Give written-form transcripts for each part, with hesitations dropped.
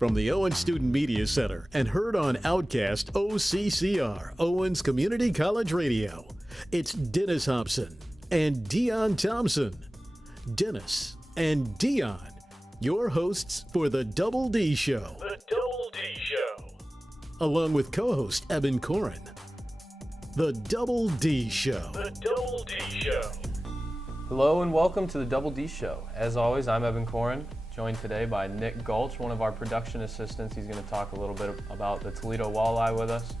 From the Owens Student Media Center and heard on Outcast OCCR, Owens Community College Radio, it's Dennis Hobson and Dion Thompson. Dennis and Dion, your hosts for The Double D Show. The Double D Show. Along with co-host Evan Corin. The Double D Show. The Double D Show. Hello and welcome to The Double D Show. As always, I'm Evan Corin, joined today by Nick Gulch, one of our production assistants. He's going to talk a little bit about the Toledo Walleye with us.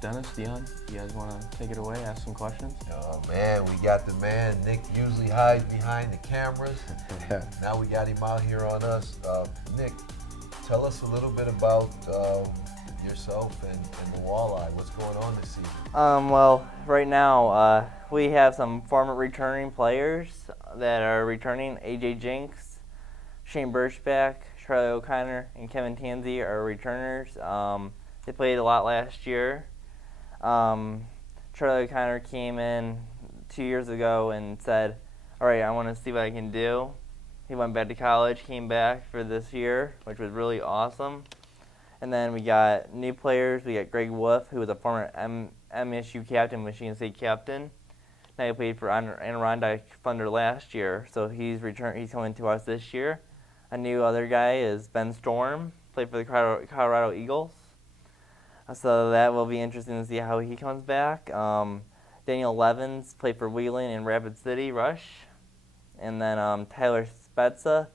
Dennis, Dion, you guys want to take it away, ask some questions? Oh man, we got the man. Nick usually hides behind the cameras. Now we got him out here on us. Nick, tell us a little bit about yourself and the walleye. What's going on this season? Well, right now we have some former returning players that are returning. AJ Jinks, Shane Birchback, Charlie O'Connor, and Kevin Tansey are returners. They played a lot last year. Charlie O'Connor came in 2 years ago and said, all right, I want to see what I can do. He went back to college, came back for this year, which was really awesome. And then we got new players. We got Greg Wolf, who was a former MSU captain, Michigan State captain. Now he played for Adirondack Thunder last year, so he's coming to us this year. A new other guy is Ben Storm, played for the Colorado Eagles. So that will be interesting to see how he comes back. Daniel Levins played for Wheeling and Rapid City Rush. And then Tyler Spezza,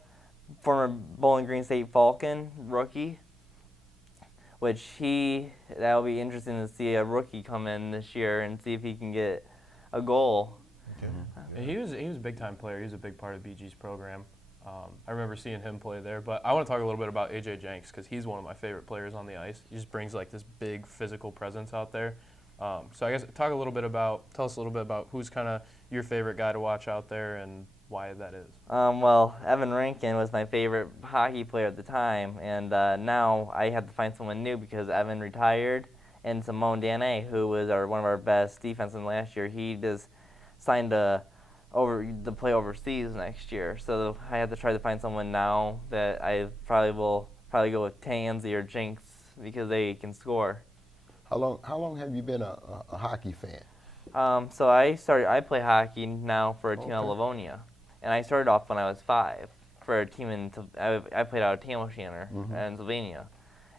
former Bowling Green State Falcon rookie, that will be interesting to see a rookie come in this year and see if he can get a goal. Okay. He was a big-time player. He was a big part of BG's program. I remember seeing him play there. But I want to talk a little bit about AJ Jenks because he's one of my favorite players on the ice. He just brings like this big physical presence out there. So I guess tell us a little bit about who's kind of your favorite guy to watch out there and why that is. Well, Evan Rankin was my favorite hockey player at the time, and now I have to find someone new because Evan retired, and Simone Danet, who was one of our best defensemen last year, he just signed to play overseas next year. So I have to try to find someone now that I will go with Tansey or Jinx because they can score. How long have you been a hockey fan? So I play hockey now for a team out of Livonia. And I started off when I was 5 for a team I played out of Tam-O'Shanter in Pennsylvania.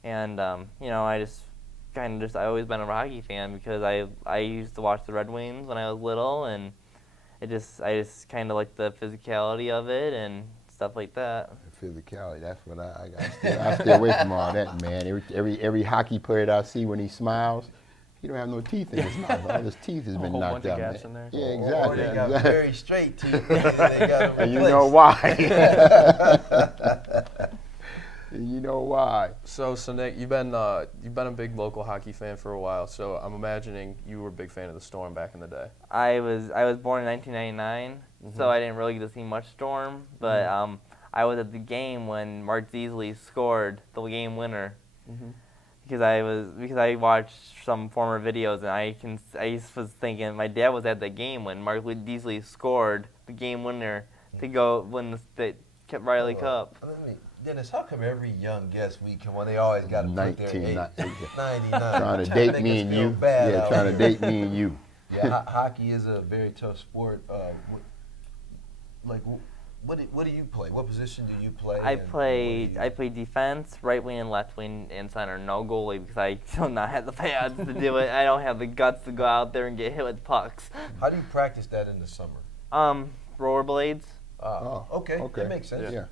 And, I've always been a hockey fan because I used to watch the Red Wings when I was little, and I just kind of like the physicality of it and stuff like that. The physicality, that's what I got. I stay away from all that, man. Every hockey player that I see when he smiles, he don't have no teeth in his mouth. All his teeth has been knocked out, man. In there. Yeah, exactly. Or they got very straight teeth. They got and you know why. You know why. So Nick, you've been a big local hockey fan for a while. So I'm imagining you were a big fan of the Storm back in the day. I was born in 1999, so I didn't really get to see much Storm. But I was at the game when Mark Zeasley scored the game winner. Because I watched some former videos and I was thinking my dad was at the game when Mark Deasley scored the game winner to go win the Riley Cup. Dennis, how come every young guest we come on, they always got to put their 99? Trying to date me and you. Yeah, trying to date me and you. Yeah, hockey is a very tough sport. What do you play? What position do you play? I play defense, right wing and left wing, and center. No goalie because I do not have the pads to do it. I don't have the guts to go out there and get hit with pucks. How do you practice that in the summer? Rollerblades. Okay. That makes sense. Yeah.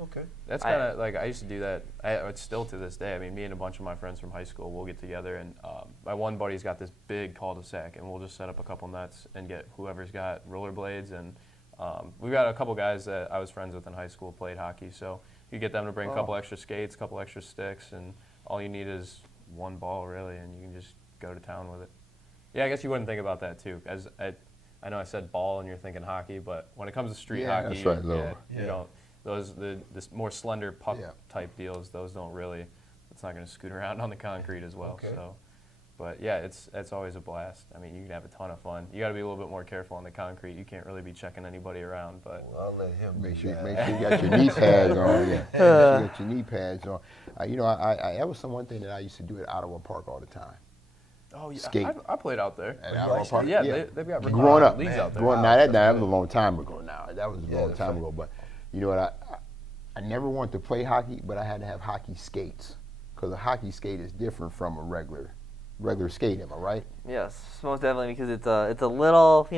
Okay. That's kind of like I used to do that. It's still to this day. I mean, me and a bunch of my friends from high school, we'll get together, and my one buddy's got this big cul-de-sac, and we'll just set up a couple nets and get whoever's got rollerblades. And we've got a couple guys that I was friends with in high school played hockey, so you get them to bring a couple extra skates, a couple extra sticks, and all you need is one ball, really, and you can just go to town with it. Yeah, I guess you wouldn't think about that, too. As I know I said ball, and you're thinking hockey, but when it comes to street hockey, that's right, you don't. The more slender puck type deals, those don't really. It's not going to scoot around on the concrete as well. Okay. So, But yeah, it's always a blast. I mean, you can have a ton of fun. You got to be a little bit more careful on the concrete. You can't really be checking anybody around. But Well, I'll let him Make do sure that. you got your knee pads on. Yeah, make sure you got your knee pads on. You know, that was one thing that I used to do at Ottawa Park all the time. oh yeah, Skate. I played out there. At you Ottawa like Park. Yeah, they've got Growing up, leagues out there. growing, Wow, now that that's was a good. long time ago. Now that was a Yeah, long that's time right. ago. But you know what? I never wanted to play hockey, but I had to have hockey skates because a hockey skate is different from a regular skate. Am I right? Yes, most definitely, because it's a little,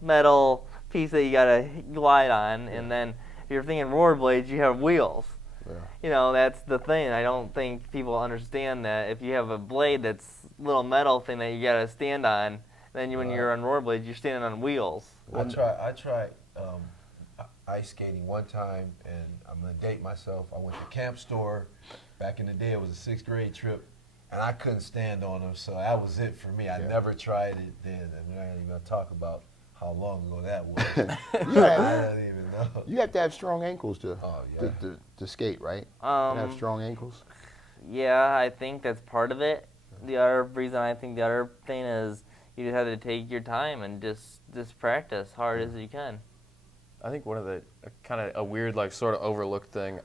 metal piece that you gotta glide on, and then if you're thinking rollerblades, you have wheels. Yeah. That's the thing. I don't think people understand that if you have a blade that's little metal thing that you gotta stand on, then when you're on rollerblades, you're standing on wheels. I tried ice skating one time, and I'm gonna date myself. I went to Camp Store back in the day. It was a 6th grade trip, and I couldn't stand on them, so that was it for me. I never tried it then, and we're not even gonna talk about how long ago that was. I don't even know. You have to have strong ankles to Oh, yeah. to skate, right? You have Um, strong ankles. yeah, I think that's part of it. The other reason I think the other thing is you just have to take your time and just practice hard as you can. I think one of the kind of a weird, like, sort of overlooked thing.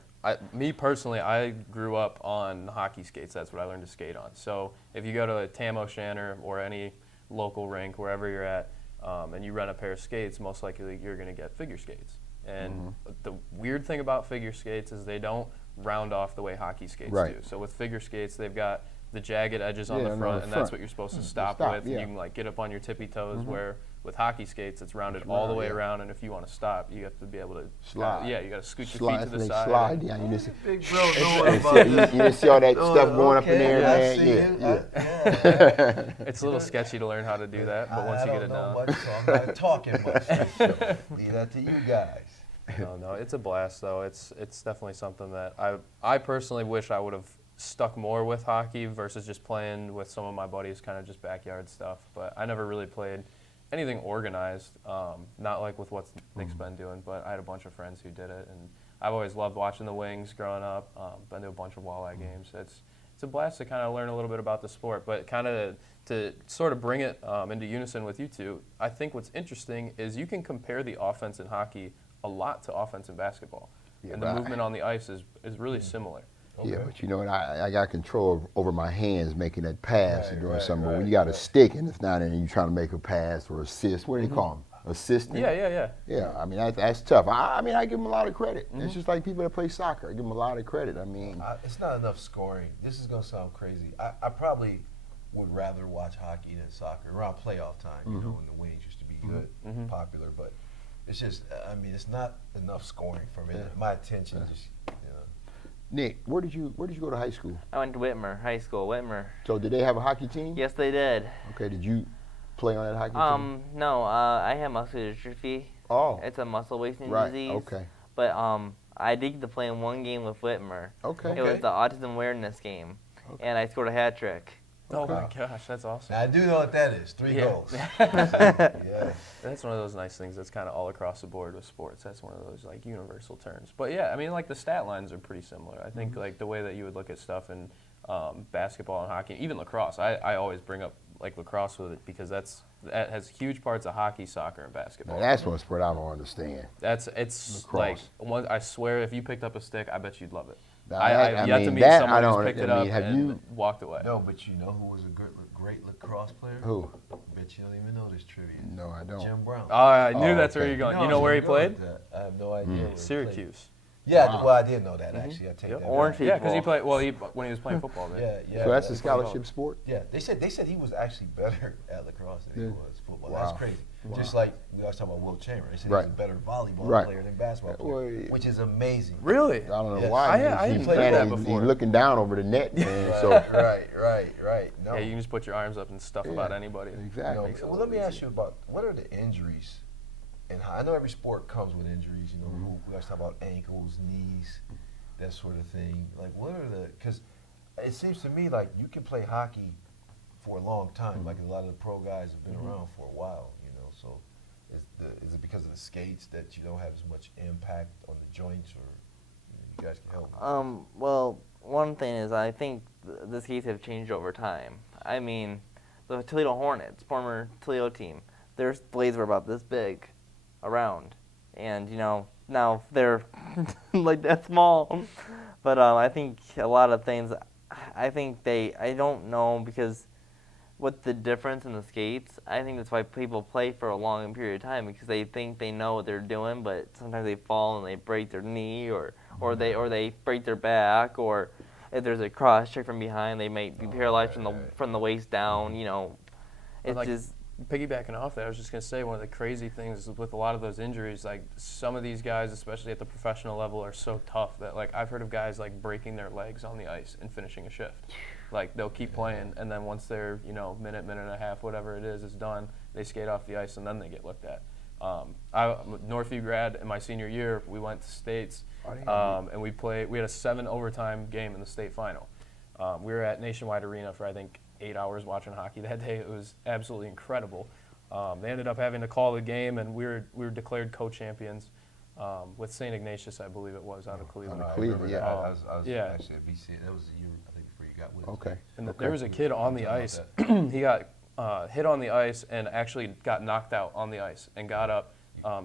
Me personally, I grew up on hockey skates. That's what I learned to skate on. So if you go to a Tam O'Shanter or any local rink, wherever you're at, and you rent a pair of skates, most likely you're going to get figure skates. And the weird thing about figure skates is they don't round off the way hockey skates Right. do. So with figure skates, they've got the jagged edges on Yeah, the on front, the and front. that's what you're supposed to stop stop, with. yeah. And you can, like, get up on your tippy toes, where with hockey skates, it's rounded It's all the round, way yeah. around, and if you want to stop, you have to be able to Slide. you got to scoot your Slide, feet to the they side. slide down. You just Big bro, know you about see- this. you just see all that stuff going up in Okay, there, I man. see Yeah, you. yeah. It's a little sketchy to learn how to do that, but once you get it I don't down. know much, so I'm not talking much. So leave that to you guys. No, it's a blast though. It's definitely something that I personally wish I would have stuck more with hockey versus just playing with some of my buddies, kind of just backyard stuff. But I never really played anything organized, not like with what Nick's been doing, but I had a bunch of friends who did it, and I've always loved watching the Wings growing up. Been to a bunch of walleye games. It's a blast to kind of learn a little bit about the sport, but kind of to sort of bring it into unison with you two. I think what's interesting is you can compare the offense in hockey a lot to offense in basketball, Yeah, and the but movement on the ice is really similar. Yeah, but you know what? I got control over my hands making that pass Right, and doing right, something. But when right, you got a right. stick and it's not in, and you're trying to make a pass or assist. What do they call them? Assistant. Yeah. Yeah, I mean that's tough. I mean I give them a lot of credit. It's just like people that play soccer. I give them a lot of credit. I mean, It's not enough scoring. This is going to sound crazy. I probably would rather watch hockey than soccer around playoff time, you know, when the Wings used to be good, popular. But it's just, I mean, it's not enough scoring for me. My attention just, Nick, where did you go to high school? I went to Whitmer High School, Whitmer. So did they have a hockey team? Yes, they did. Okay, did you play on that hockey team? No, I have muscular dystrophy. Oh, It's a muscle wasting right. disease. Okay. But I did get to play in one game with Whitmer. Okay. It was the autism awareness game, and I scored a hat trick. Oh my gosh, that's awesome. now I do know what that is. 3 Yeah. goals. Yeah. That's one of those nice things that's kind of all across the board with sports. That's one of those, like, universal terms. But yeah, I mean, like, the stat lines are pretty similar. I think like the way that you would look at stuff in basketball and hockey, even lacrosse. I always bring up, like, lacrosse with it because that has huge parts of hockey, soccer, and basketball. Now, that's one sport I don't understand. It's Lacrosse. like I swear, if you picked up a stick, I bet you'd love it. Now, I've yet to mean, meet that someone I who's don't- picked it I up mean, have and you- walked away. No, but you know who was a great lacrosse player? Who? Bet you don't even know this trivia. No, I don't. Jim Brown. Oh, I knew Oh, that's where okay. you're going. No, You I know was where he gonna go played? with that. I have no idea. where he played. Syracuse. Yeah, Wow. well, I did know that actually. I take that. Orange back. people. Yeah, because he played. Well, when he was playing football, right? Yeah. So that's a that's- scholarship sport? Yeah, they said he was actually better at lacrosse than he Yeah. was football. Wow. That's crazy. Wow. Just like we always talking about Will Chamber. They said Right. he was a better volleyball Right. player than basketball player, Well, yeah. which is amazing. Really? I don't know Yes. why. I He's didn't know playing, that he's before. looking down over the net, man. Right, So right. No. Yeah, you can just put your arms up and stuff about anybody. Exactly. Makes it a Well, little let me ask easier. you about what are the injuries, and I know every sport comes with injuries. You know, we always talk about ankles, knees, that sort of thing. Like, what are the? Because it seems to me like you can play hockey for a long time. Like a lot of the pro guys have been around for a while. You know, so is it because of the skates that you don't have as much impact on the joints, or you guys can help me? Well, one thing is I think the skates have changed over time. I mean, the Toledo Hornets, former Toledo team. Their blades were about this big around. And, now they're like that small. But I think a lot of things, I don't know, because with the difference in the skates, I think that's why people play for a long period of time, because they think they know what they're doing, but sometimes they fall and they break their knee, or they break their back, or if there's a cross check from behind, they might be paralyzed from the waist down. It's like, just piggybacking off that, I was just going to say, one of the crazy things with a lot of those injuries, like some of these guys, especially at the professional level, are so tough that, like, I've heard of guys like breaking their legs on the ice and finishing a shift. Like, they'll keep playing, and then once their minute and a half, whatever it is done, they skate off the ice and then they get looked at. I'm a Northview grad. In my senior year, we went to states, and we had a 7 overtime game in the state final. We were at Nationwide Arena for, I think, 8 hours watching hockey that day. It was absolutely incredible. They ended up having to call the game, and we were declared co-champions with St. Ignatius, I believe it was, out of Cleveland. Cleveland, yeah. I was yeah. actually at BC. That was the year, I think, before you got with us. Okay. And okay. there was a kid on the ice. He got hit on the ice and actually got knocked out on the ice and got up,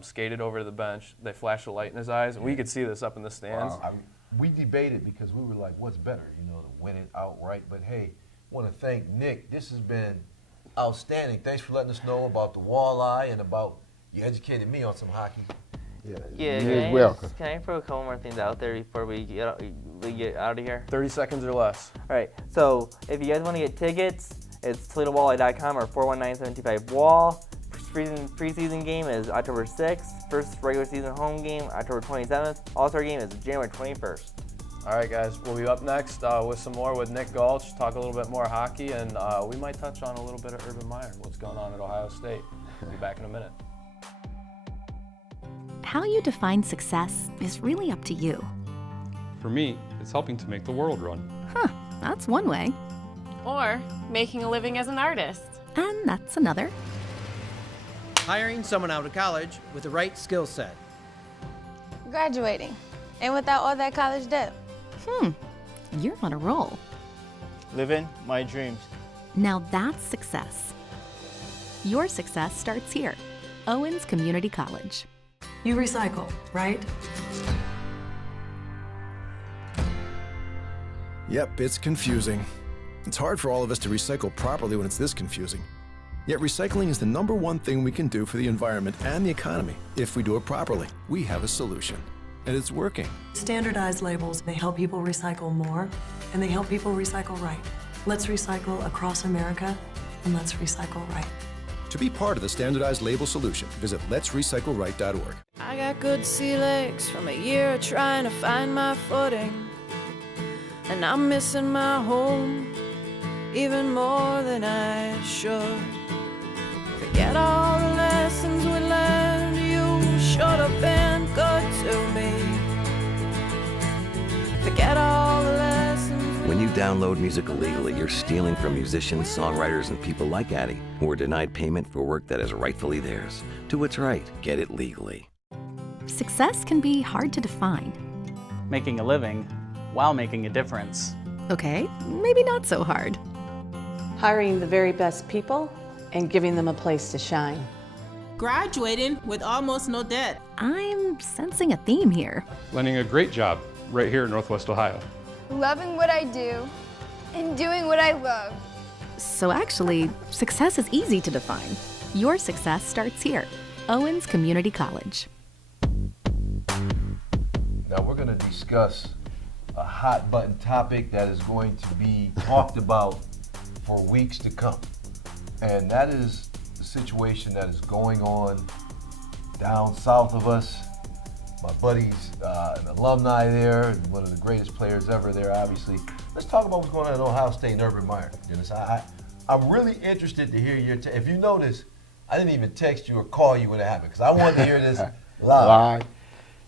skated over to the bench. They flashed a light in his eyes, and we could see this up in the stands. Wow. We debated because we were like, what's better, to win it outright? But, hey, I want to thank Nick. This has been outstanding. Thanks for letting us know about the walleye and about you educated me on some hockey. Yeah, can I throw a couple more things out there before we get out of here? 30 seconds or less. All right, so if you guys want to get tickets, it's ToledoWalleye.com or 419-725-WALL. Preseason game is October 6th. First regular season home game, October 27th. All-Star game is January 21st. All right, guys, we'll be up next with some more with Nick Gulch, talk a little bit more hockey, and we might touch on a little bit of Urban Meyer and what's going on at Ohio State. We'll be back in a minute. How you define success is really up to you. For me, it's helping to make the world run. That's one way. Or making a living as an artist. And that's another. Hiring someone out of college with the right skill set. Graduating, and without all that college debt. You're on a roll. Living my dreams. Now that's success. Your success starts here. Owens Community College. You recycle, right? Yep, it's confusing. It's hard for all of us to recycle properly when it's this confusing. Yet recycling is the #1 thing we can do for the environment and the economy. If we do it properly, we have a solution. And it's working. Standardized labels, they help people recycle more, and they help people recycle right. Let's recycle across America, and let's recycle right. To be part of the standardized label solution, visit letsrecycleright.org. I got good sea legs from a year of trying to find my footing. And I'm missing my home even more than I should. Forget all the lessons we learned, you should have been good to me. Forget all the lessons. When you download music illegally, you're stealing from musicians, songwriters, and people like Addie, who are denied payment for work that is rightfully theirs. Do what's right. Get it legally. Success can be hard to define. Making a living while making a difference. Okay, maybe not so hard. Hiring the very best people and giving them a place to shine. Graduating with almost no debt. I'm sensing a theme here. Landing a great job right here in Northwest Ohio. Loving what I do and doing what I love. So actually, success is easy to define. Your success starts here. Owens Community College. Now we're going to discuss a hot button topic that is going to be talked about for weeks to come. And that is the situation that is going on down south of us. My buddy's an alumni there, and one of the greatest players ever there, obviously. Let's talk about what's going on at Ohio State and Urban Meyer, Dennis. I'm really interested to hear your if you notice, I didn't even text you or call you when it happened, because I wanted to hear this live.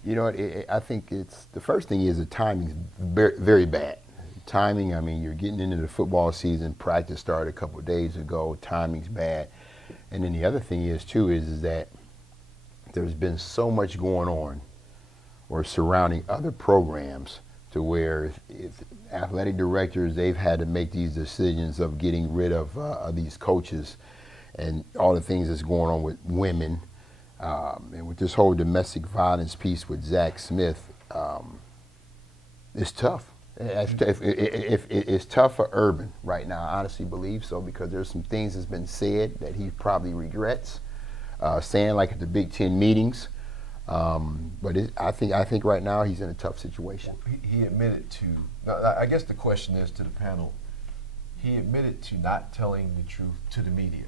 You know, I think it's the first thing is the timing's very, very bad. Timing, I mean, you're getting into the football season. Practice started a couple of days ago. Timing's bad. And then the other thing is, too, is that there's been so much going on or surrounding other programs to where if athletic directors, they've had to make these decisions of getting rid of these coaches and all the things that's going on with women. And with this whole domestic violence piece with Zach Smith, it's tough. It's tough for Urban right now. I honestly believe so, because there's some things that's been said that he probably regrets saying, like at the Big Ten meetings. But I think right now he's in a tough situation. He admitted to. Now, I guess the question is to the panel. He admitted to not telling the truth to the media,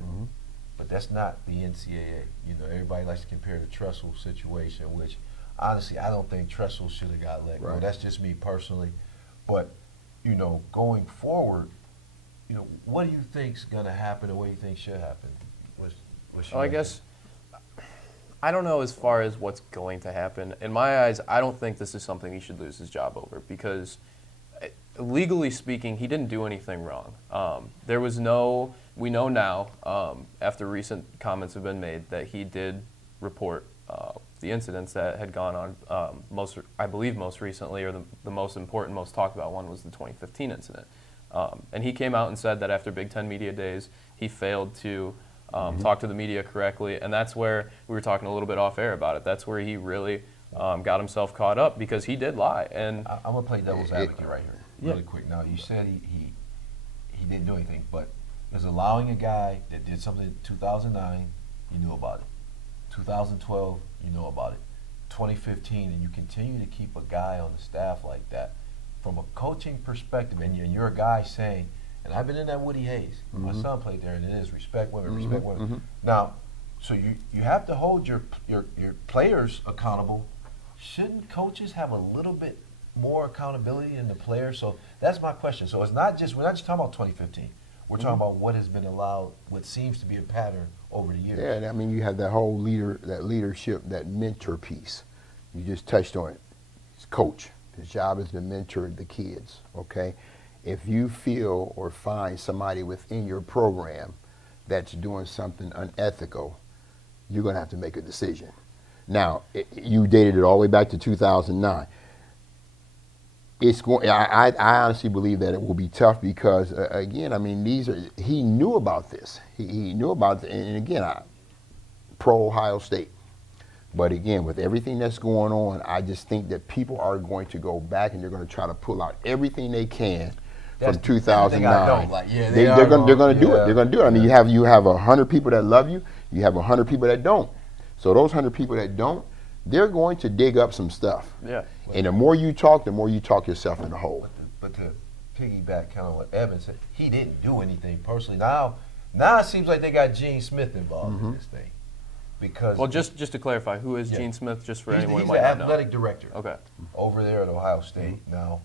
but that's not the NCAA. You know, everybody likes to compare the Tressel situation, which honestly I don't think Tressel should have got let go. Right. That's just me personally. But, you know, going forward, you know, what do you think's going to happen and what do you think should happen? What's your I guess, I don't know as far as what's going to happen. In my eyes, I don't think this is something he should lose his job over, because legally speaking, he didn't do anything wrong. There was no, we know now, after recent comments have been made, that he did report the incidents that had gone on I believe most recently, or the most important, most talked about one was the 2015 incident. And he came out and said that after Big Ten Media Days, he failed to talk to the media correctly, and that's where we were talking a little bit off air about it. That's where he really got himself caught up, because he did lie. And I'm going to play devil's advocate right here, really quick. Now, you said he didn't do anything, but is allowing a guy that did something in 2009, you knew about it. 2012, you know about it. 2015, and you continue to keep a guy on the staff like that. From a coaching perspective, and you're a guy saying, and I've been in that Woody Hayes. My son played there, and it is respect women, respect women. Now, so you have to hold your players accountable. Shouldn't coaches have a little bit more accountability than the players? So that's my question. So it's not just, we're not just talking about 2015. We're talking about what has been allowed, what seems to be a pattern over the years. Yeah, I mean, you have that whole leadership, that mentor piece. You just touched on it. It's coach. His job is to mentor the kids, okay? If you feel or find somebody within your program that's doing something unethical, you're going to have to make a decision. Now, you dated it all the way back to 2009. It's going. I honestly believe that it will be tough because, again, I mean, he knew about this. He knew about it, and again, pro-Ohio State. But again, with everything that's going on, I just think that people are going to go back and they're going to try to pull out everything they can from 2009. They're going to do it. They're going to do it. I mean, you have 100 people that love you. You have 100 people that don't. So those 100 people that don't, they're going to dig up some stuff. Yeah. And the more you talk yourself in the hole. But to piggyback kind of what Evan said, he didn't do anything personally. Now it seems like they got Gene Smith involved in this thing. Because just to clarify, who is Gene Smith, just for anyone who might not know? He's know? the athletic director over there at Ohio State. Now,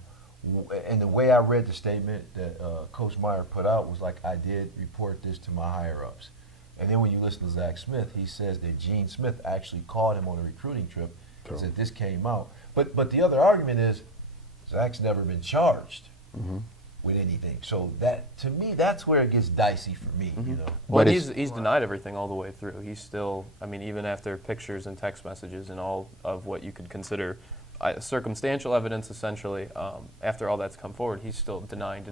and the way I read the statement that Coach Meyer put out was like, I did report this to my higher-ups. And then when you listen to Zach Smith, he says that Gene Smith actually called him on a recruiting trip and said this came out. But the other argument is Zach's never been charged with anything. So that, to me, that's where it gets dicey for me. You know. Well, he's denied everything all the way through. He's still, I mean, even after pictures and text messages and all of what you could consider circumstantial evidence, essentially, after all that's come forward, he's still denying.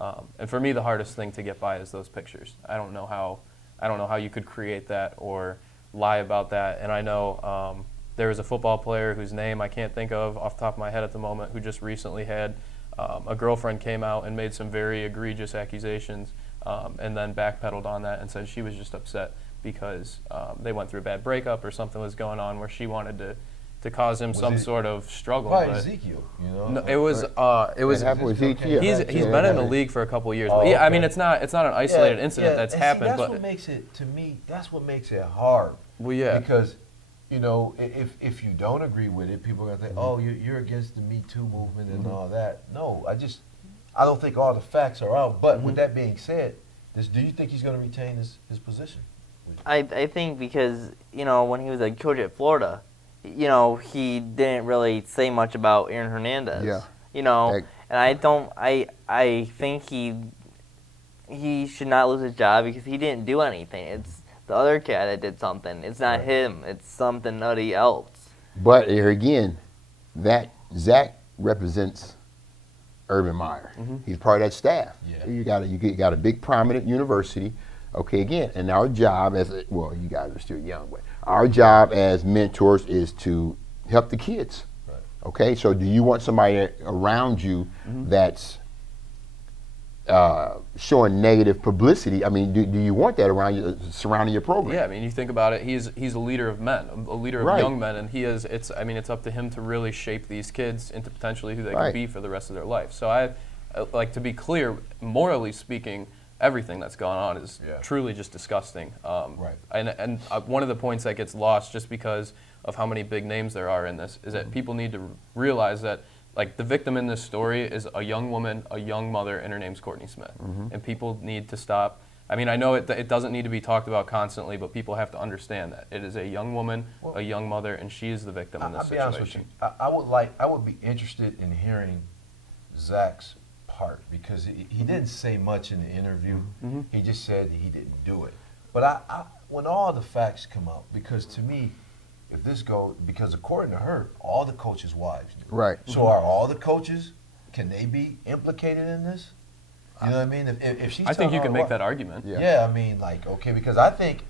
And for me, the hardest thing to get by is those pictures. I don't know how you could create that or lie about that. And I know there was a football player whose name I can't think of off the top of my head at the moment, who just recently had a girlfriend came out and made some very egregious accusations, and then backpedaled on that and said she was just upset because they went through a bad breakup or something was going on where she wanted to cause him some sort of struggle. Probably Ezekiel, you know. No, it was Ezekiel. He's been in the league for a couple of years. But yeah, I mean, it's not an isolated incident that's happened. That's what makes it, to me, that's what makes it hard. Well, yeah. Because, you know, if you don't agree with it, people are going to think, oh, you're against the Me Too movement and all that. No, I don't think all the facts are out. But with that being said, do you think he's going to retain his position? I think because, you know, when he was a coach at Florida, you know, he didn't really say much about Aaron Hernandez. Yeah. You know, and I think he should not lose his job because he didn't do anything. It's the other cat that did something. It's not him. It's somebody else. But here again, that Zach represents Urban Meyer. He's part of that staff. Yeah. You got a big prominent university. Okay, again, and our job well, you guys are still young, but our job as mentors is to help the kids. Right. Okay, so do you want somebody around you that's showing negative publicity? I mean, do you want that around you, surrounding your program? Yeah, I mean, you think about it. He's a leader of men, a leader of Right. young men, and he is. It's up to him to really shape these kids into potentially who they Right. can be for the rest of their life. So I like to be clear. Morally speaking, everything that's gone on is truly just disgusting. Right. And one of the points that gets lost just because of how many big names there are in this is that people need to realize that. Like, the victim in this story is a young woman, a young mother, and her name's Courtney Smith. And people need to stop. I mean, I know it doesn't need to be talked about constantly, but people have to understand that. It is a young woman, a young mother, and she is the victim in this I'll be situation. honest with you. I would be interested in hearing Zach's part, because he didn't say much in the interview. He just said that he didn't do it. But when all the facts come out, because to me, if this goes, because according to her, all the coaches' wives do. Right. So are all the coaches, can they be implicated in this? You know what I mean? If she's I think you telling can her make that argument. Yeah, I mean, like, okay, because I think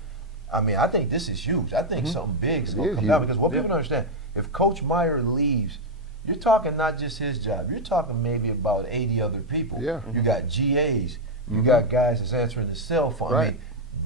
this is huge. I think something big is going to come down, because what people don't understand, if Coach Meyer leaves, you're talking not just his job. You're talking maybe about 80 other people. Yeah. You got GAs. You got guys that's answering the cell phone. Right.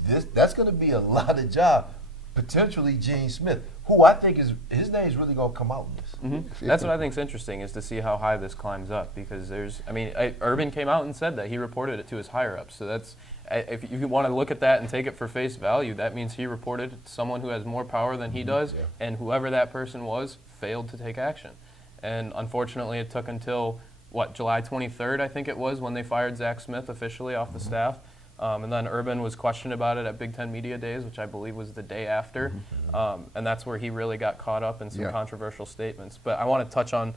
I mean, that's going to be a lot of job. Potentially Gene Smith, who I think his name's really going to come out in this. That's what I think is interesting, is to see how high this climbs up, because Urban came out and said that he reported it to his higher ups. So that's, if you want to look at that and take it for face value, that means he reported it to someone who has more power than he does, and whoever that person was failed to take action. And unfortunately, it took until July 23rd, I think it was, when they fired Zach Smith officially off the staff. And then Urban was questioned about it at Big Ten Media Days, which I believe was the day after. And that's where he really got caught up in some controversial statements. But I want to touch on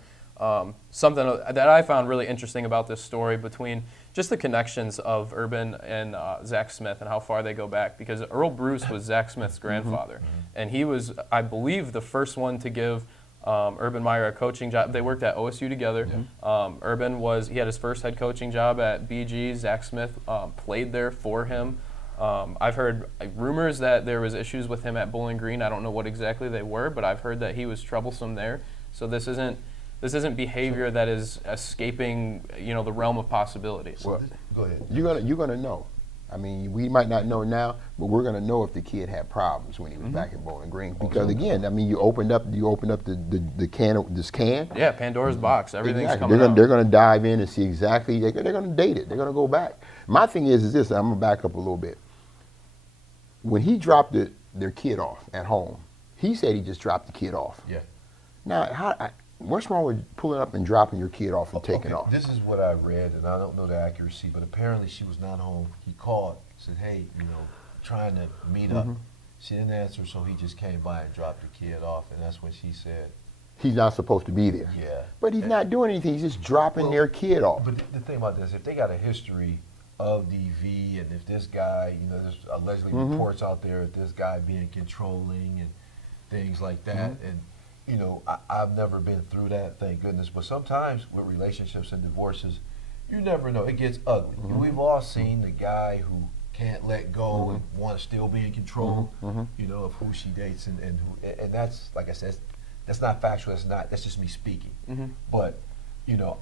something that I found really interesting about this story, between just the connections of Urban and Zach Smith and how far they go back. Because Earl Bruce was Zach Smith's grandfather. And he was, I believe, the first one to give Urban Meyer a coaching job. They worked at OSU together. Urban he had his first head coaching job at BG. Zach Smith played there for him. I've heard rumors that there was issues with him at Bowling Green. I don't know what exactly they were, but I've heard that he was troublesome there. So this isn't behavior that is escaping, the realm of possibility. Well, go ahead. You're gonna know. I mean, we might not know now, but we're gonna know if the kid had problems when he was back at Bowling Green. Because again, I mean, you opened up the can. Yeah, Pandora's box. Everything's Exactly. coming out. They're gonna dive in and see exactly. They're gonna date it. They're gonna go back. My thing is this. I'm gonna back up a little bit. When he dropped their kid off at home, he said he just dropped the kid off. Yeah. Now, what's wrong with pulling up and dropping your kid off and taking off? This is what I read, and I don't know the accuracy, but apparently she was not home. He called, said, hey, trying to meet up. She didn't answer, so he just came by and dropped the kid off, and that's when she said, he's not supposed to be there. Yeah. But he's not doing anything. He's just dropping their kid off. But the thing about this, if they got a history of DV, and if this guy, there's allegedly reports out there of this guy being controlling and things like that, and I've never been through that, thank goodness. But sometimes with relationships and divorces, you never know. It gets ugly. We've all seen the guy who can't let go and want to still be in control, of who she dates and that's, like I said, that's not factual. That's just me speaking. But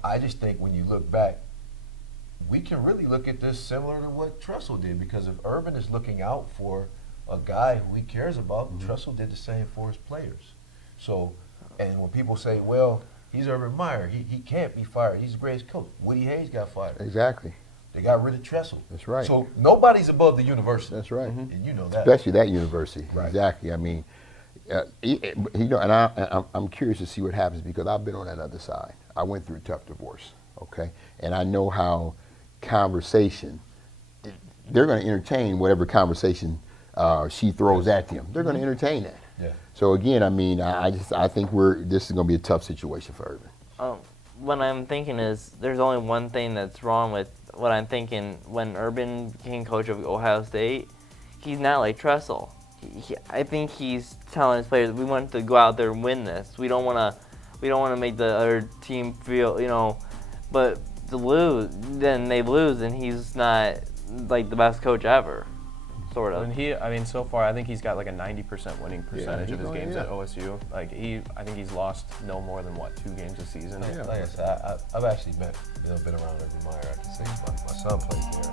I just think when you look back, we can really look at this similar to what Tressel did, because if Urban is looking out for a guy who he cares about, Tressel did the same for his players. So, and when people say, well, he's Urban Meyer, he can't be fired, he's the greatest coach. Woody Hayes got fired. Exactly. They got rid of Tressel. That's right. So nobody's above the university. That's right. And you know that. Especially that university. Right. Exactly. I mean, and I'm curious to see what happens, because I've been on that other side. I went through a tough divorce, okay? And I know how conversation, they're going to entertain whatever conversation she throws at them. They're going to entertain that. Yeah. So again, I mean, I think this is going to be a tough situation for Urban. What I'm thinking is there's only one thing that's wrong with what I'm thinking. When Urban became coach of Ohio State, he's not like Tressel. I think he's telling his players, we want to go out there and win this. We don't want to we don't want to make the other team feel, but to lose, then they lose, and he's not like the best coach ever, sort of. And so far, I think he's got like a 90% winning percentage of his games at OSU. Like I think he's lost no more than 2 games a season. Like I said, I've actually been around every Meyer. I can say my son plays there,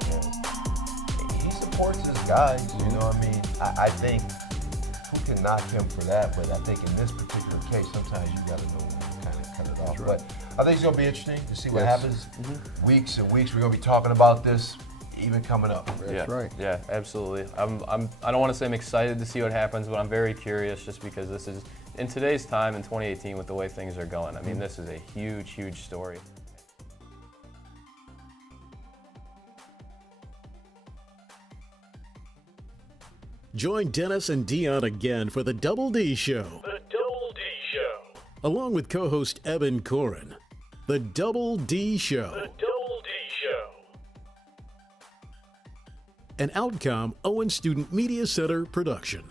and he supports his guys. You know what I mean? I think who can knock him for that? But I think in this particular case, sometimes you got to know when to kind of cut it off. But I think it's going to be interesting to see what happens. Weeks and weeks, we're going to be talking about this. Even coming up. That's right. Yeah, absolutely. I don't want to say I'm excited to see what happens, but I'm very curious just because this is, in today's time, in 2018, with the way things are going, I mean, this is a huge, huge story. Join Dennis and Dion again for the Double D Show. The Double D Show. Along with co-host Evan Corin. The Double D Show. The Double D Show. An Outcome Owen Student Media Center production.